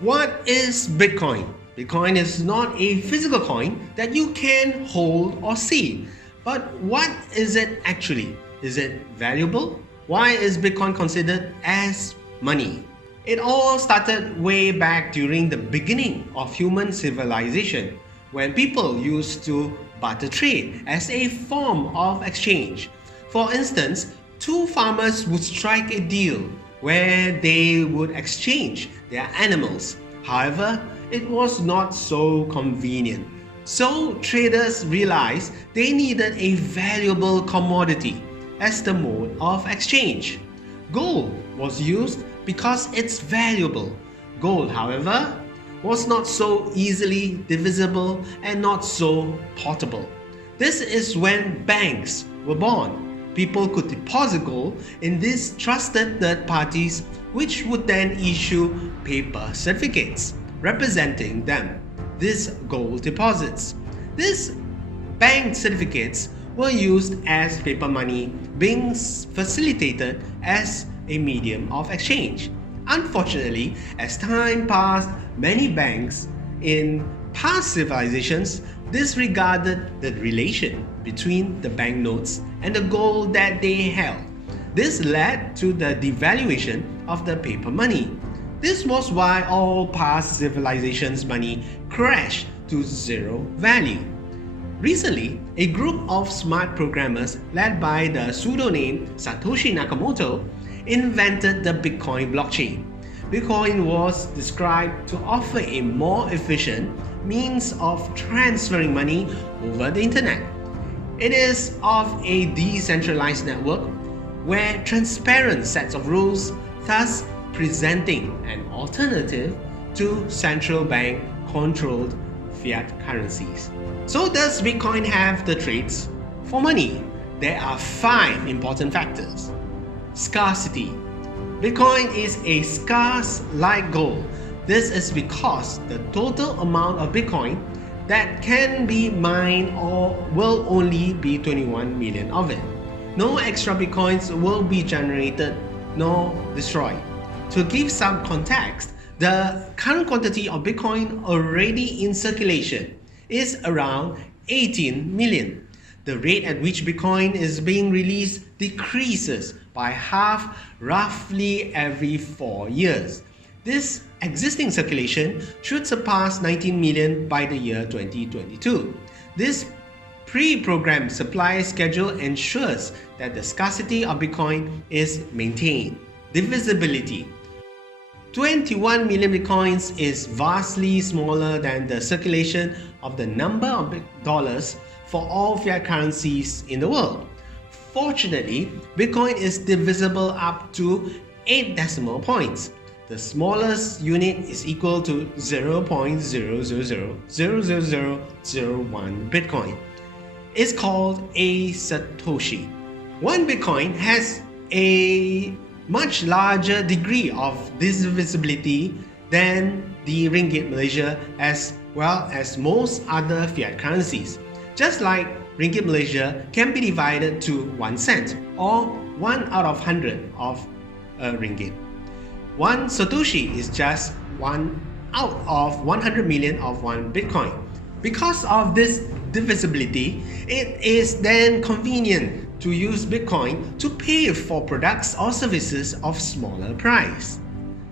What is Bitcoin? Bitcoin is not a physical coin that you can hold or see. But what is it actually? Is it valuable? Why is Bitcoin considered as money? It all started way back during the beginning of human civilization, when people used to barter trade as a form of exchange. For instance, two farmers would strike a deal where they would exchange their animals. However, it was not so convenient. So traders realized they needed a valuable commodity as the mode of exchange. Gold was used because it's valuable. Gold, however, was not so easily divisible and not so portable. This is when banks were born. People could deposit gold in these trusted third parties, which would then issue paper certificates representing them, these gold deposits. These bank certificates were used as paper money, being facilitated as a medium of exchange. Unfortunately, as time passed, many banks in past civilizations disregarded the relation between the banknotes and the gold that they held. This led to the devaluation of the paper money. This was why all past civilizations' money crashed to zero value. Recently, a group of smart programmers led by the pseudonym Satoshi Nakamoto invented the Bitcoin blockchain. Bitcoin was described to offer a more efficient means of transferring money over the internet. It is of a decentralized network where transparent sets of rules, thus presenting an alternative to central bank controlled fiat currencies. So does Bitcoin have the traits for money? There are 5 important factors. Scarcity. Bitcoin is a scarce like gold. This is because the total amount of Bitcoin that can be mined or will only be 21 million of it. No extra Bitcoins will be generated nor destroyed. To give some context, the current quantity of Bitcoin already in circulation is around 18 million. The rate at which Bitcoin is being released decreases by half roughly every 4 years. This existing circulation should surpass 19 million by the year 2022. This pre-programmed supply schedule ensures that the scarcity of Bitcoin is maintained. Divisibility. 21 million Bitcoins is vastly smaller than the circulation of the number of dollars for all fiat currencies in the world. Fortunately, Bitcoin is divisible up to 8 decimal points. The smallest unit is equal to 0.000000001 Bitcoin. It's called a Satoshi. One Bitcoin has a much larger degree of divisibility than the Ringgit Malaysia as well as most other fiat currencies. Just like Ringgit Malaysia can be divided to 1 cent or 1 out of 100 of a ringgit. One Satoshi is just 1 out of 100 million of 1 Bitcoin. Because of this divisibility, it is then convenient to use Bitcoin to pay for products or services of smaller price.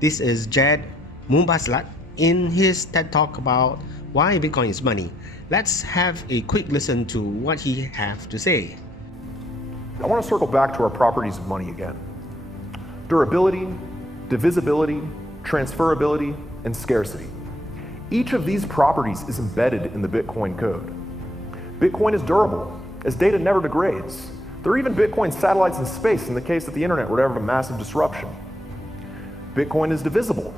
This is Jed Mumbaslat in his TED Talk about why Bitcoin is money. Let's have a quick listen to what he has to say. I want to circle back to our properties of money again. Durability, divisibility, transferability, and scarcity. Each of these properties is embedded in the Bitcoin code. Bitcoin is durable, as data never degrades. There are even Bitcoin satellites in space in the case that the internet were to have a massive disruption. Bitcoin is divisible.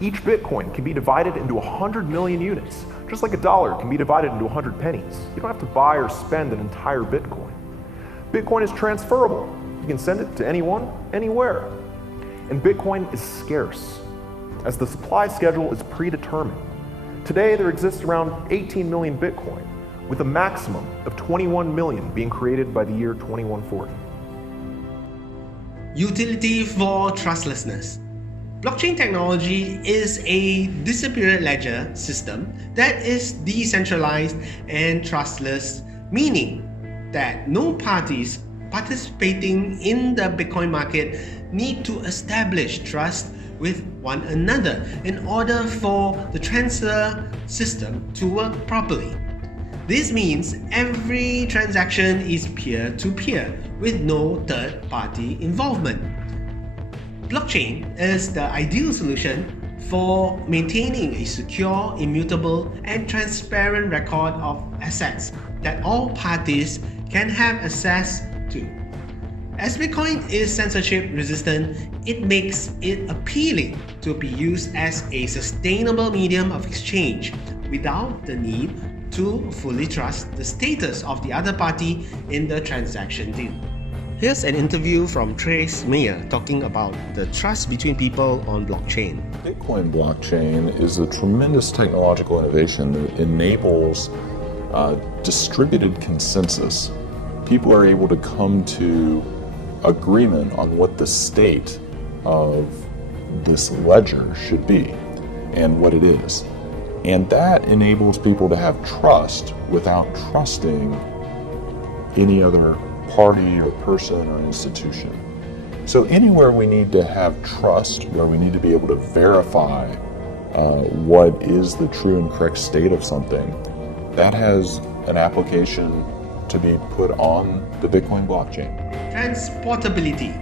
Each Bitcoin can be divided into 100 million units, just like a dollar can be divided into 100 pennies. You don't have to buy or spend an entire Bitcoin. Bitcoin is transferable. You can send it to anyone, anywhere. And Bitcoin is scarce, as the supply schedule is predetermined. Today, there exists around 18 million Bitcoin, with a maximum of 21 million being created by the year 2140. Utility for trustlessness. Blockchain technology is a distributed ledger system that is decentralized and trustless, meaning that no parties participating in the Bitcoin market need to establish trust with one another in order for the transfer system to work properly. This means every transaction is peer-to-peer with no third-party involvement. Blockchain is the ideal solution for maintaining a secure, immutable, and transparent record of assets that all parties can have access to. As Bitcoin is censorship resistant, it makes it appealing to be used as a sustainable medium of exchange without the need to fully trust the status of the other party in the transaction deal. Here's an interview from Trace Mayer talking about the trust between people on blockchain. Bitcoin blockchain is a tremendous technological innovation that enables distributed consensus. People are able to come to agreement on what the state of this ledger should be and what it is. And that enables people to have trust without trusting any other party or person or institution. So anywhere we need to have trust, where we need to be able to verify what is the true and correct state of something, that has an application to be put on the Bitcoin blockchain. Transportability.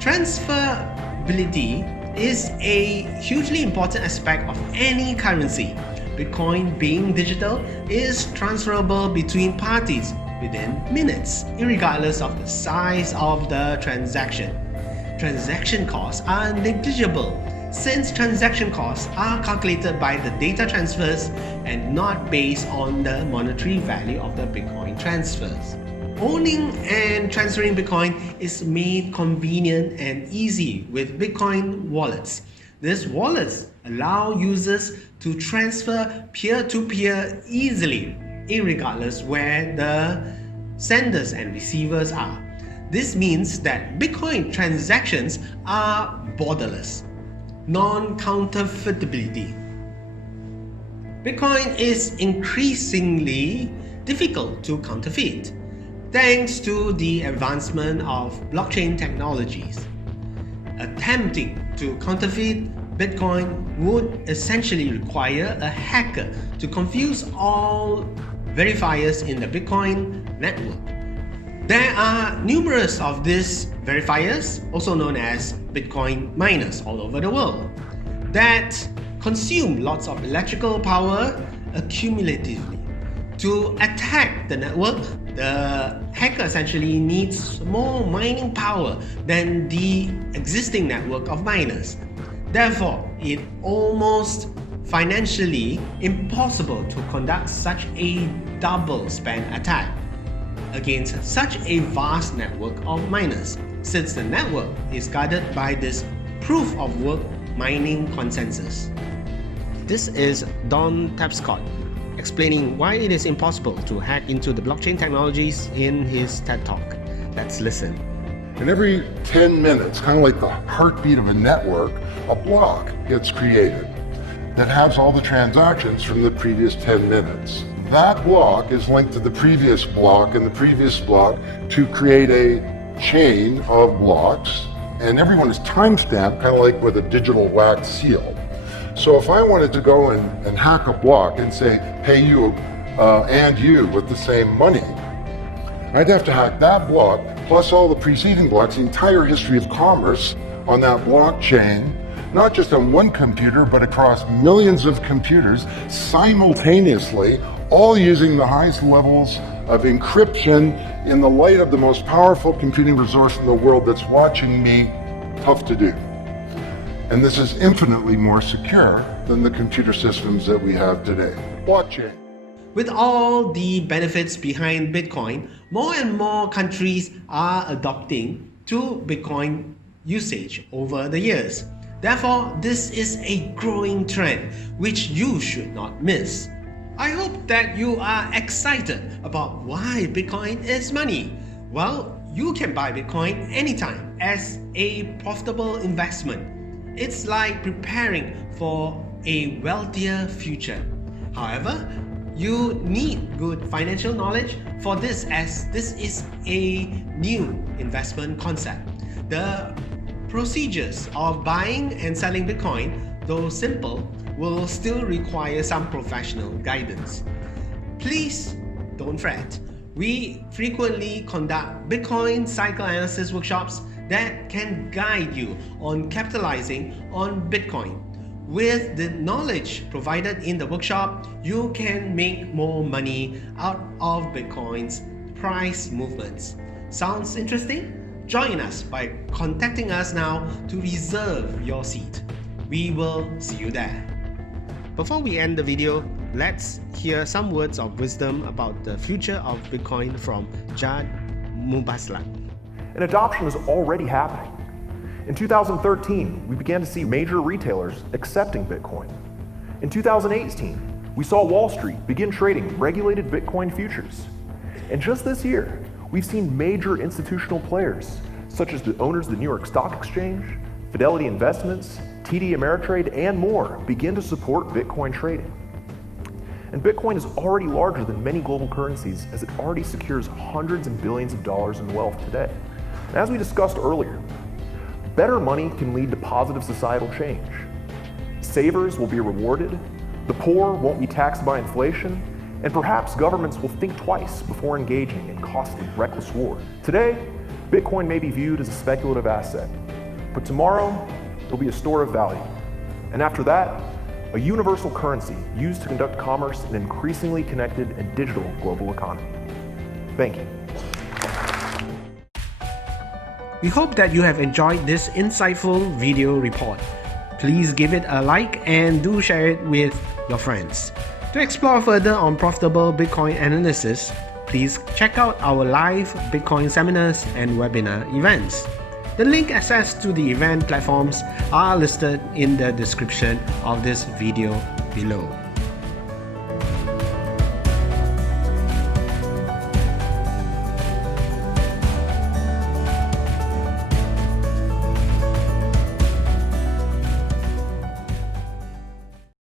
Transferability is a hugely important aspect of any currency. Bitcoin, being digital, is transferable between parties within minutes, regardless of the size of the transaction. Transaction costs are negligible, since transaction costs are calculated by the data transfers and not based on the monetary value of the Bitcoin transfers. Owning and transferring Bitcoin is made convenient and easy with Bitcoin wallets. These wallets allow users to transfer peer-to-peer easily, irregardless where the senders and receivers are. This means that Bitcoin transactions are borderless. Non-counterfeitability. Bitcoin is increasingly difficult to counterfeit thanks to the advancement of blockchain technologies. Attempting to counterfeit Bitcoin would essentially require a hacker to confuse all verifiers in the Bitcoin network. There are numerous of these verifiers, also known as Bitcoin miners, all over the world, that consume lots of electrical power accumulatively. To attack the network, the hacker essentially needs more mining power than the existing network of miners. Therefore, it almost financially impossible to conduct such a double spend attack against such a vast network of miners, since the network is guarded by this proof of work mining consensus. This is Don Tapscott explaining why it is impossible to hack into the blockchain technologies in his TED Talk. Let's listen. And every 10 minutes, kind of like the heartbeat of a network, a block gets created that has all the transactions from the previous 10 minutes. That block is linked to the previous block and the previous block to create a chain of blocks, and everyone is timestamped, kind of like with a digital wax seal. So if I wanted to go and hack a block and say, pay you and you with the same money, I'd have to hack that block plus all the preceding blocks, the entire history of commerce on that blockchain, not just on one computer, but across millions of computers simultaneously, all using the highest levels of encryption in the light of the most powerful computing resource in the world that's watching me. Tough to do. And this is infinitely more secure than the computer systems that we have today. Blockchain. With all the benefits behind Bitcoin, more and more countries are adopting to Bitcoin usage over the years. Therefore, this is a growing trend which you should not miss. I hope that you are excited about why Bitcoin is money. Well, you can buy Bitcoin anytime as a profitable investment. It's like preparing for a wealthier future. However, you need good financial knowledge for this, as this is a new investment concept. The procedures of buying and selling Bitcoin, though simple, will still require some professional guidance. Please don't fret. We frequently conduct Bitcoin cycle analysis workshops that can guide you on capitalizing on Bitcoin. With the knowledge provided in the workshop, you can make more money out of Bitcoin's price movements. Sounds interesting? Join us by contacting us now to reserve your seat. We will see you there. Before we end the video, let's hear some words of wisdom about the future of Bitcoin from Jad Mubaslan. And adoption is already happening. In 2013, we began to see major retailers accepting Bitcoin. In 2018, we saw Wall Street begin trading regulated Bitcoin futures. And just this year, we've seen major institutional players, such as the owners of the New York Stock Exchange, Fidelity Investments, TD Ameritrade, and more, begin to support Bitcoin trading. And Bitcoin is already larger than many global currencies, as it already secures hundreds and billions of dollars in wealth today. And as we discussed earlier, better money can lead to positive societal change. Savers will be rewarded, the poor won't be taxed by inflation, and perhaps governments will think twice before engaging in costly, reckless war. Today, Bitcoin may be viewed as a speculative asset, but tomorrow, it'll be a store of value. And after that, a universal currency used to conduct commerce in an increasingly connected and digital global economy. Thank you. We hope that you have enjoyed this insightful video report. Please give it a like and do share it with your friends. To explore further on profitable Bitcoin analysis, please check out our live Bitcoin seminars and webinar events. The link access to the event platforms are listed in the description of this video below.